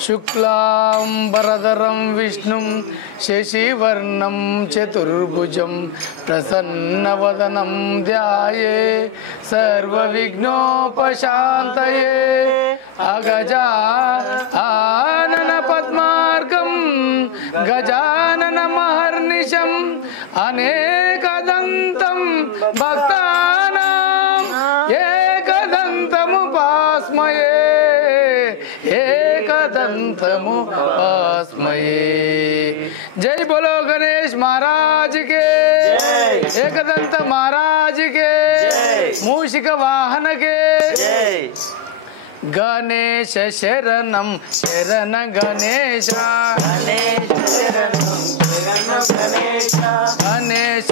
शुक्लांबरधरं विष्णुं शशिवर्णं चतुर्भुजं प्रसन्नवदनं ध्याये सर्वविघ्नोपशान्तये अगजानन पद्मार्कं गजाननमहर्निशम् अनेकदन्तं भक्तानां एकदन्तमुपास्महे एकदन्तमुपास्महे। जय बोलो गणेश महाराज के, एकदंत महाराज के, मूषिक वाहन के। गणेश शरणं शरण गणेश, गणेश शरणं शरण गणेश, गणेश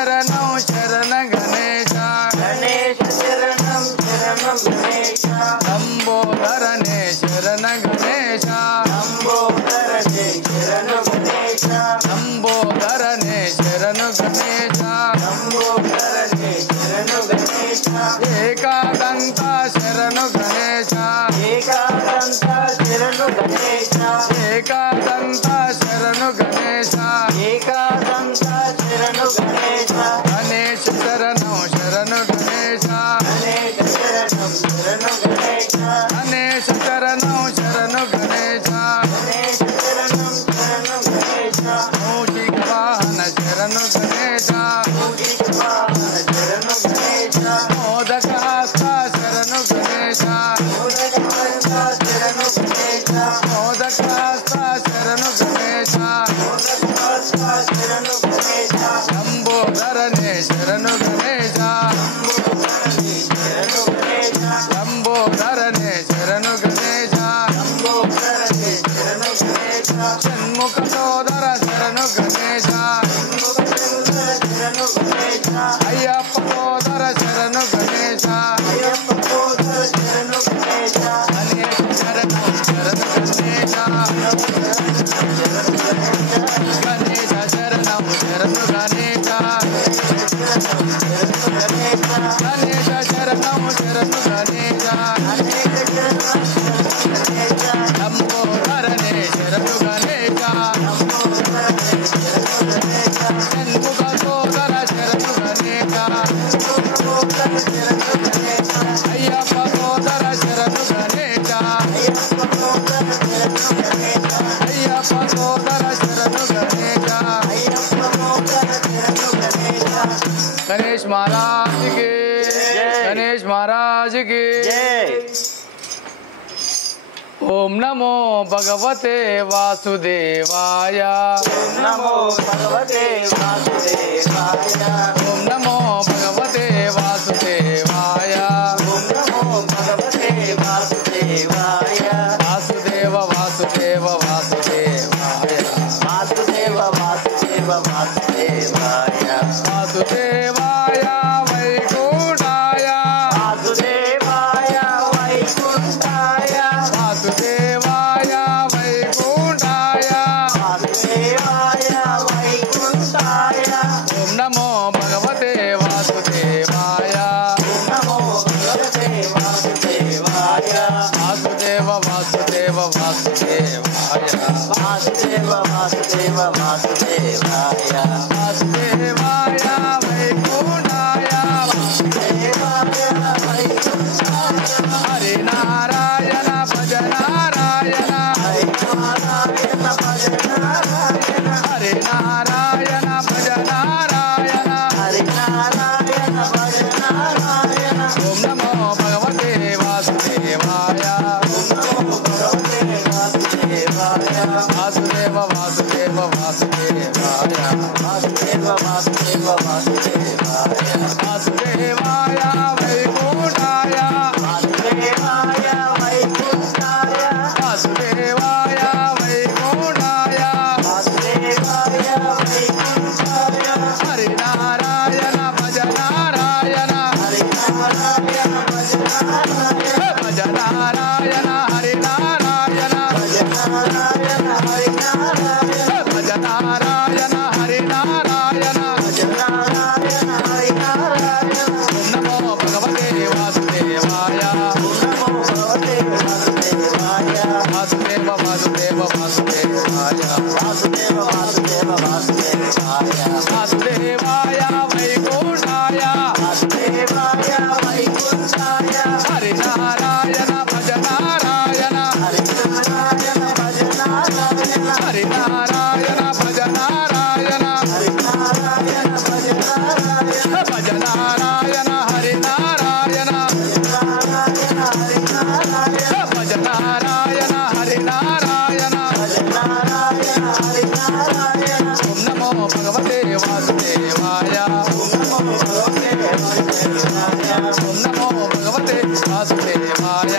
शरणं शरण गणेश, लंबोदरने शरण गणेश, लंबोदरने शरण गणेश, एकदंता शरण गणेश, एकदंता शरण गणेश, गणेश शरणं शरण गणेश, गणेश शरणं शरण गणेश, मूषिक वाहन शरण गणेश, मोदक हस्त शरण गणेश, मोदक हस्त शरण गणेश, लंबोदरने शरण गणेश, लंबोदरने शरण गणेश, षण्मुख सोदर शरण गणेश, अय्यप्प सोदर शरण गणेश, गणेश शरणं शरण गणेश, गणेश शरणं शरण गणेश, गणेश शरणं शरण गणेश, लंबोदरने शरण गणेश, षण्मुख सोदर शरण गणेश, अय्यप्प सोदर शरण गणेश, अय्यप्प सोदर शरण गणेश। गणेश महाराज के, गणेश महाराज के। ओम नमो भगवते वासुदेवाय, ओम नमो भगवते वासुदेवाय, ओम नमो भगवते वासुदेवाय, ओम नमो भगवते वासुदेवाय, वासुदेव वासुदेव वासुदेवाय, वासुदेव वासुदेव वासुदेवाय, वासुदेवाय वैकुंठाय, वासुदेवाय वैकुंठाय, वासुदेवाय वैकुंठाय, वासुदेवाय वैकुंठाय, ओम नमो भगवते वासुदेवाय, ओम नमो भगवते वासुदेवाय, वासुदेव वासुदेव वासुदेवाय, वासुदेव वासुदेव वासुदेवाय, वासुदेवाय वैकुंठाय, वासुदेवाय वैकुंठाय, हरि नारायण भज नारायण, हरि नारायण भज नारायण, हरि नारायण भज नारायण, हरि नारायण भज नारायण, ओम नमो भगवते वासुदेवाय, ओम नमो भगवते वासुदेवाय, वासुदेव वासुदेव वासुदेवाय, वासुदेव वासुदेव वासुदेवाय, वासुदेवाय वैकुंठाय, वासुदेवाय वैकुंठाय, वासुदेवाय वैकुंठाय, वासुदेवाय वैकुंठाय, हरि नारायण भज नारायण, हरि नारायण भज नारायण, भज नारायण हरि नारायण, भज नारायण हरि नारायण, भज नारायण हरि नारायण, भज नारायण हरि नारायण, నారాయణ హరి నారాయణ భజ నారాయణ హరి నారాయణ ఓం నమో భగవతే వాసుదేవాయ ఓం నమో భగవతే వాసుదేవాయ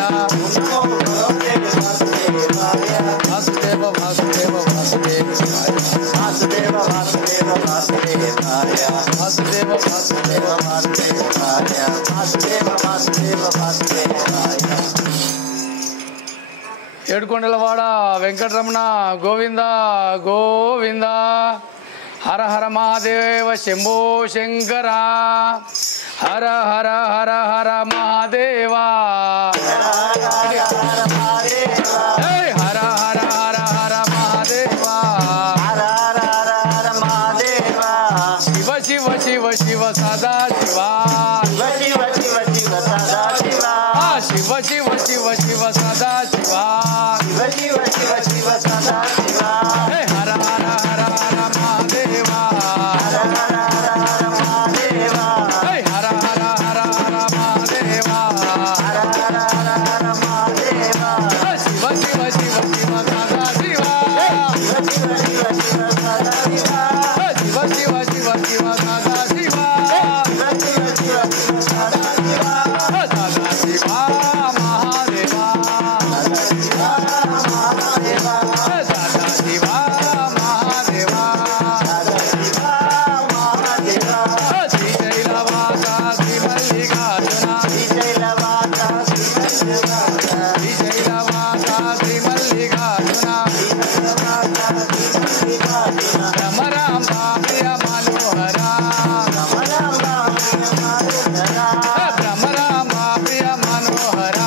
వాసుదేవ వాసుదేవ వాసుదేవాయ వాసుదేవ వాసుదేవ వాసుదేవాయ వాసుదేవ వాసుదేవ వాసుదేవాయ వాసుదేవ వాసుదేవ వాసుదేవాయ. ఏడుకొండలవాడ వెంకటరమణ గోవింద గోవింద. హర హర మహాదేవ శంభో శంకర. హర హర హర హర మహాదేవా. హర హర హర హర మహాదేవా. శివ శివ శివ శివ సదా శివా. శివ శివ శివ శివ సదా శివా. హర హర హర హర మహాదేవా. హర హర హర హర మహాదేవా. శివ శివ శివ శివ సదా శివా. శివ శివ శివ శివ సదా శివా. సదా శివా మహాదేవా. సదా శివా మహాదేవా. శ్రీశైలవాస శ్రీ మల్లికార్జున. శ్రీశైలవాస శ్రీ మల్లికార్జున. భ్రమరాంబ ప్రియ మనోహర. భ్రమరాంబ ప్రియ మనోహర.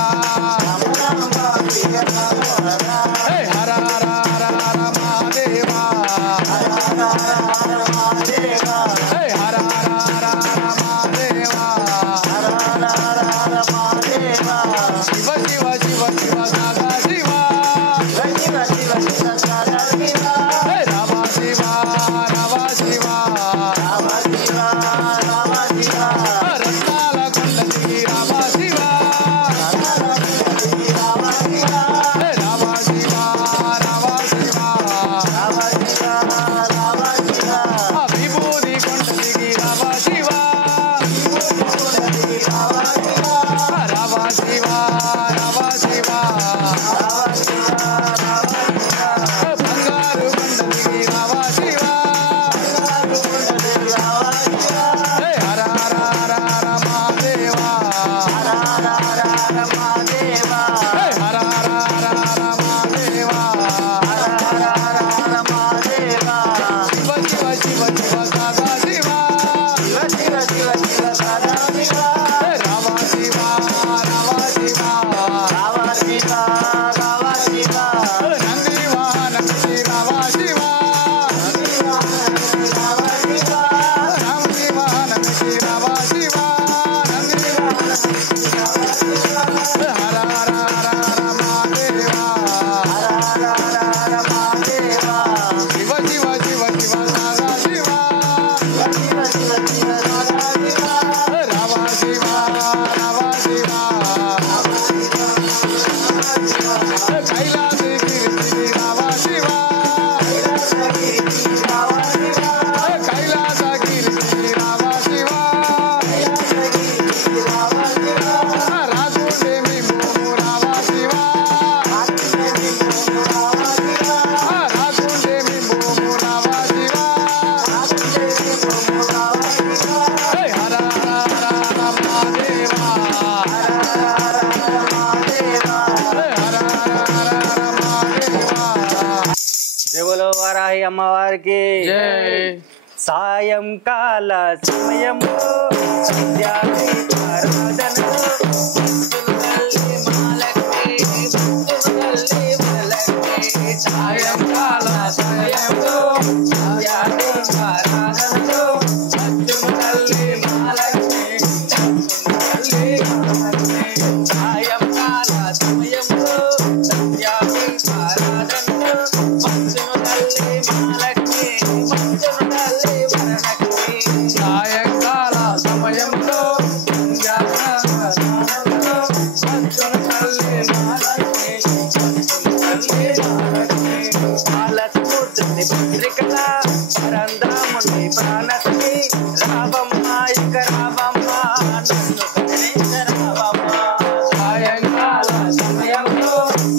హే హర హర హర హర మహాదేవా. హే హర హర హర హర మహాదేవా. శివ శివ శివ శివ సదా శివా. హే రమ శివ రమ శివ. రత్నాల కొండలి రమ శివ. హే రమ శివ రమ శివ. విభూది కొండలి రమ శివ. రమ శివ రమ శివ. బంగారు కొండలి రమ శివ. హే హర హర హర హర మహాదేవా. హే హర హర హర హర మహాదేవా. శివ శివ శివ శివ సదా శివా. హే రమ శివ రమ శివ. నంది వాహన శ్రీ రమ శివ. నంది వాహన శ్రీ రమ శివ. నంది హర హర హర హర మహాదేవా. శివ శివ శివ శివ సదా శివా. రమ శివ రమ శివ. కైలాసి కీర్తి రమ శివ. కైలాస కీర్తి రమ శివ. రాజుదేవి మోము రమ శివ. రాజుదేవి మోము రమ శివ. హే హర హర హర హర మహాదేవా. హే హర హర హర హర మహాదేవా. జగలో వారాహి అమ్మవారికి జై. సాయంకాల సమయము ఆరాధనలో సాయంకాల సమయంలో ఆరాధనలో తల్లి మహాలక్ష్మి. సాయంకాల సమయంలో ఆరాధనలో తల్లి మహాలక్ష్మి సాయంకాల సమయం సమయంలో బాలసముద్రుని పుత్రికల పరంధాముని ప్రాణశ్రీ రావమ్మ ఇక రావమ్మ నన్ను కరుణించ రావమ్మ సాయంకాల సమయంలో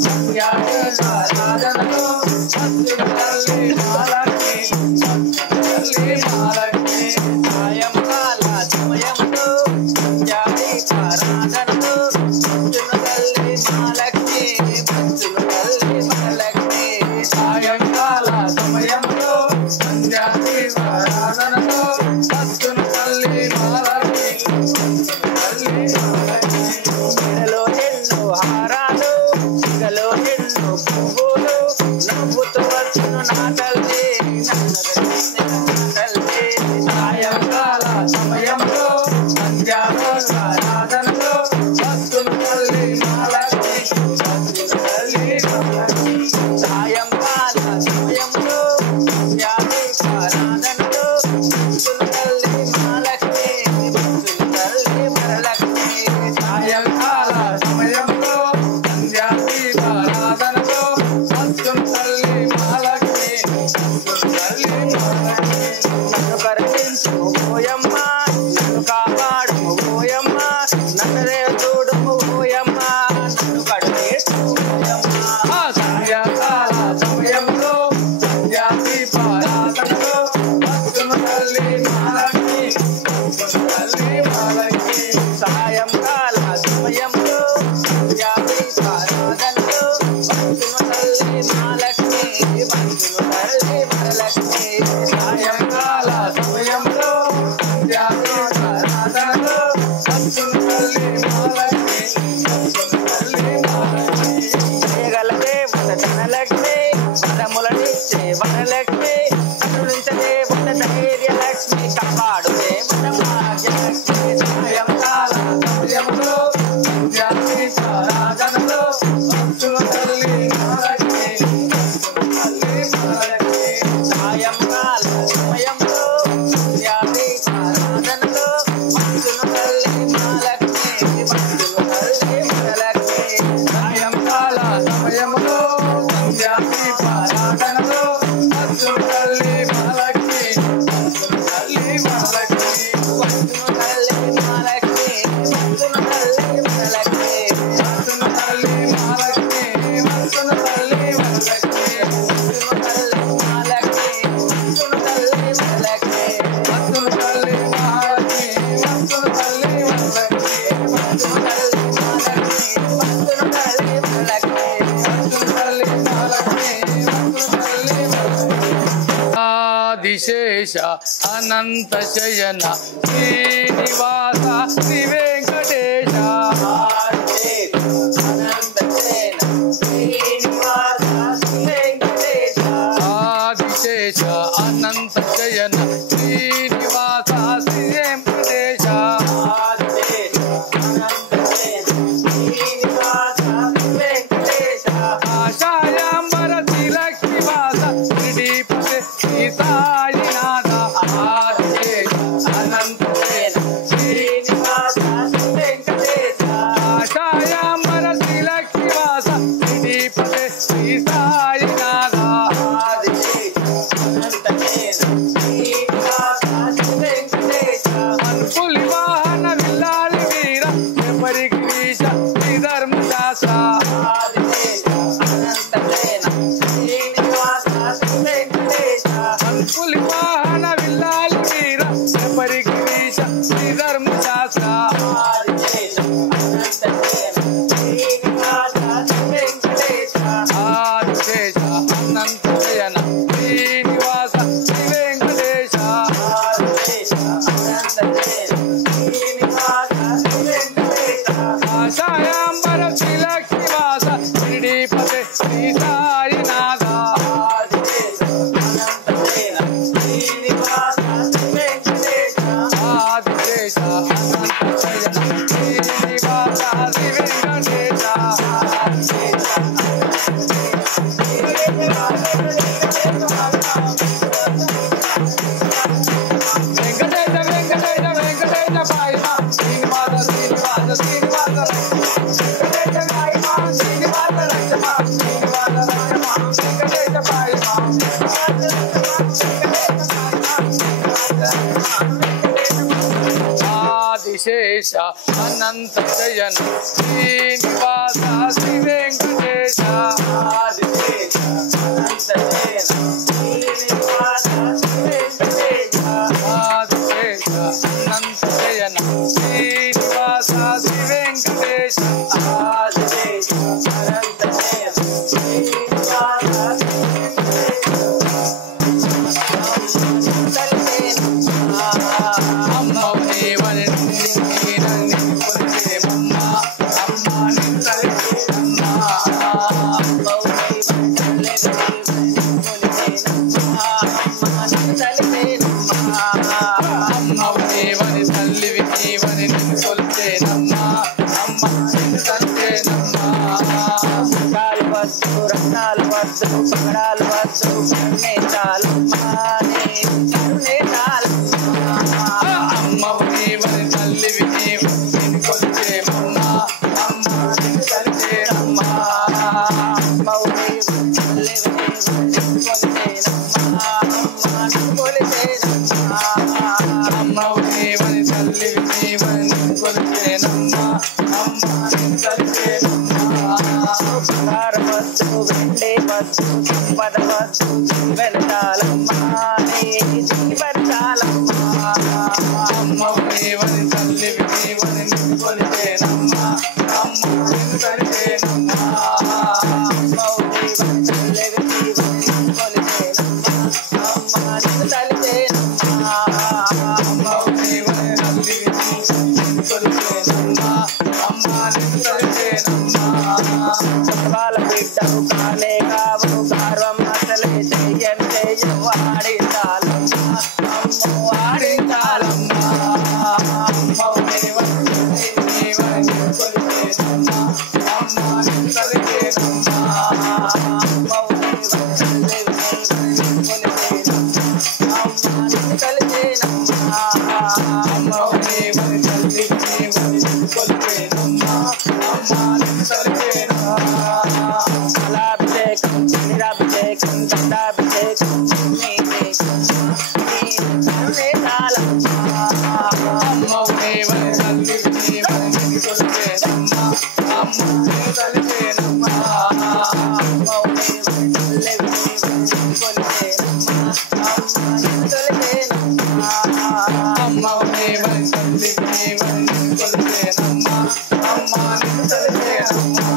సంధ్యారాధనలో భక్తులల్లి మాలకి సాయంకాల సమయంలో సంధ్యాదీపారాధనలో భక్తులు తల్లి మహాలక్ష్మి భక్తులు తల్లి మహాలక్ష్మి సాయంకాల సమయంలో సంధ్యాదీపారాధనలో భక్తులల్లి మాలకి మెడలో ఎన్నో హారాలు సిగలో ఎన్నో పువ్వులు నవ్వుతూ వచ్చును నా తల్లి నన్ను రక్షించిన నా తల్లి సాయంకాల సమయంలో సంధ్యారాధనలో భక్తులల్లి మాలకి సాయంకాల సమయంలో సంధ్యాదీపారాధనలో భక్తులు తల్లి మహాలక్ష్మి భక్తులు తల్లి వరలక్ష్మి సాయంకాల సమయంలో సంధ్యాదీపారాధనలో భక్తులల్లి మాలకి నన్ను కరుణించు ఓయమ్మ నన్ను కాపాడు ఓయమ్మ నన్ను రేతుడు ఓయమ్మ నన్ను కడుగేసు ఓయమ్మ సాయంకాల సమయంలో సంధ్యాదీపారాధనలో భక్తులల్లి మాలకి సాయంకాల సమయంలో సంధ్యాదీపారాధనలో భక్తులు తల్లి మహాలక్ష్మి భక్తులు తల్లి వరలక్ష్మి సాయంకాల సమయంలో సంధ్యాదీపారాధనలో భక్తులల్లి మాలకి జయగల దేవత ధనలక్ష్మి వరములనిచ్చే వరలక్ష్మి కరుణించే దేవత ధైర్యలక్ష్మి కాపాడు దేవత భాగ్యలక్ష్మి సాయంకాల సమయంలో సంధ్యాదీపారాధనలో భక్తులల్లి మాలకి సాయంకాల సమయంలో సంధ్యాదీపారాధనలో భక్తులు తల్లి మహాలక్ష్మి భక్తులు తల్లి వరలక్ష్మి సాయంకాల సమయంలో సంధ్యాదీపారాధనలో భక్తులల్లి మాలకి భక్తులు తల్లి మహాలక్ష్మి భక్తులు తల్లి వరలక్ష్మి భక్తులల్లి మాలకి భక్తులల్లి వరలక్ష్మి భక్తులల్లి మాలకి భక్తులల్లి వరలక్ష్మి భక్తులల్లి మాలకి భక్తులల్లి వరలక్ష్మి ఆదిశేష అనంత శయన శ్రీనివాస శ్రీ వెంకటేశ ఆదిశేష అనంత శయన శ్రీనివాస శ్రీ వెంకటేశ ఆశాయాంబర శ్రీలక్ష్మీవాస శ్రీపతి శ్రీ సాయినాథ ఆదిశేష అనంత శయన ఆశాయాంబర శ్రీలక్ష్మీవాస శ్రీపతి శ్రీ సాయినాథ అనుకులి వాహన విల్లాలి వీర ఎవరికి వీష శ్రీ ధర్మదాస అనుకులి వాహన విల్లాలి వీర ఎవరికి వీష శ్రీ ధర్మదాస ఆదిశేష అనంత శయన శ్రీనివాస శ్రీ వెంకటేశ ఆశాయాంబర శ్రీలక్ష్మీవాస శ్రీపతి శ్రీ సాయినాథ ఆదిశేష అనంత శయన శ్రీనివాస శ్రీ వెంకటేశ వెంకటేశ వెంకటేశ వెంకటేశ పాయి వెంకటేశ అనంత జయన శ్రీనివాస శ్రీ వెంకటేశ ఆదిశేష అనంత జయన శ్రీనివాస శ్రీ వెంకటేశ ఆదిశేష అనంత జయన శ్రీనివాస శ్రీ వెంకటేశ ఆదిశేష అనంత జయన శ్రీనివాస రత్నాలు వద్దు పగడాలు వద్దు కరుణే చాలు మానే కరుణే చాలు అమ్మవని వని తల్లివి నీవు నిన్ను కొలిచేమమ్మా అమ్మ నిన్ను కలిసేనమ్మా మౌని వల్లెవి నిన్ను కొలిచేనమ్మా అమ్మ నిన్ను కొలిచేనమ్మా అమ్మవని వని తల్లివి నీవు నిన్ను కొలిచేనమ్మా అమ్మ నిన్ను కలిసేనమ్మా బంగారు వద్దు వెండి వద్దు సంపద వద్దు వెనకాలమ్మా నీ జీవనకాలమ్మా అమ్మవని వని తల్లివి నీవు నిన్ను కొలిచేనమ్మా అమ్మ నిన్ను కలిసేనమ్మా మౌని వల్లెవి నిన్ను కొలిచేనమ్మా అమ్మ నిన్ను కలిసేనమ్మా అమ్మవని వని తల్లివి నీవు నిన్ను కొలిచేనమ్మా అమ్మ నిన్ను కలిసేనమ్మా వాళ్ళ బిడ్డవు కానే కావు గర్వం అసలే చెయ్యని చెయ్యవు ఆడించాలమ్మా అమ్మో ఆడించాలమ్మా అమ్మవని వని నీవు నిన్ను కొలిచేనమ్మా అమ్మ నిన్ను కలిసేనమ్మా మౌని వల్లెవి నిన్ను కొలిచేనమ్మా అమ్మ నిన్ను కలిసేనమ్మా అమ్మవని వని తల్లివి నీవు నిన్ను కొలిచేనమ్మా అమ్మ నిన్ను కలిసేనమ్మా ఫలాభిషేకం నీరాభిషేకం దండాభిషేకం కరుణే చాలమ్మా అమ్మవని వని తల్లివి నీవు నిన్ను కొలిచేనమ్మా అమ్మ నిన్ను కలిసేనమ్మా మౌని వల్లెవి నిన్ను కొలిచేనమ్మా అమ్మ నిన్ను కొలిచేనమ్మా అమ్మవని వని తల్లివి నీవు నిన్ను కొలిచేనమ్మా అమ్మ నిన్ను కలిసేనమ్మా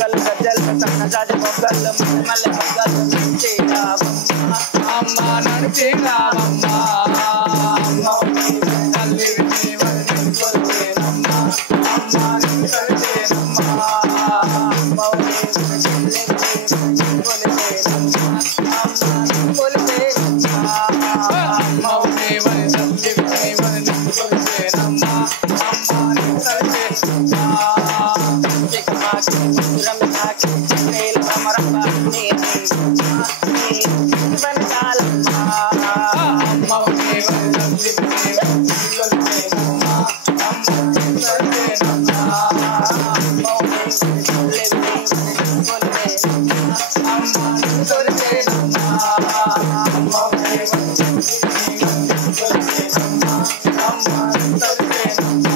గల్లు గజ్జలు సన్న జాజి మొగ్గలు మల్లె మొగ్గలు నుంచి రావమ్మా అమ్మ నడిచి రావమ్మా అమ్మవని వని తల్లివి నీవు నిన్ను కొలిచేనమ్మా అమ్మ నిన్ను కలిసేనమ్మా మౌని వల్లెవి నిన్ను కొలిచేనమ్మా అమ్మ నిన్ను కొలిచేనమ్మా అమ్మవని వని తల్లివి నీవు నిన్ను కొలిచేనమ్మా అమ్మ నిన్ను కలిసేనమ్మా అమ్మవని వని తల్లివి నీవు నిన్ను కొలిచేనమ్మా అమ్మ నిన్ను కలిసేనమ్మా అమ్మ నిన్ను కలిసేనమ్మా అమ్మవని వని తల్లివి నీవు నిన్ను కొలిచేనమ్మా అమ్మ నిన్ను కలిసేనమ్మా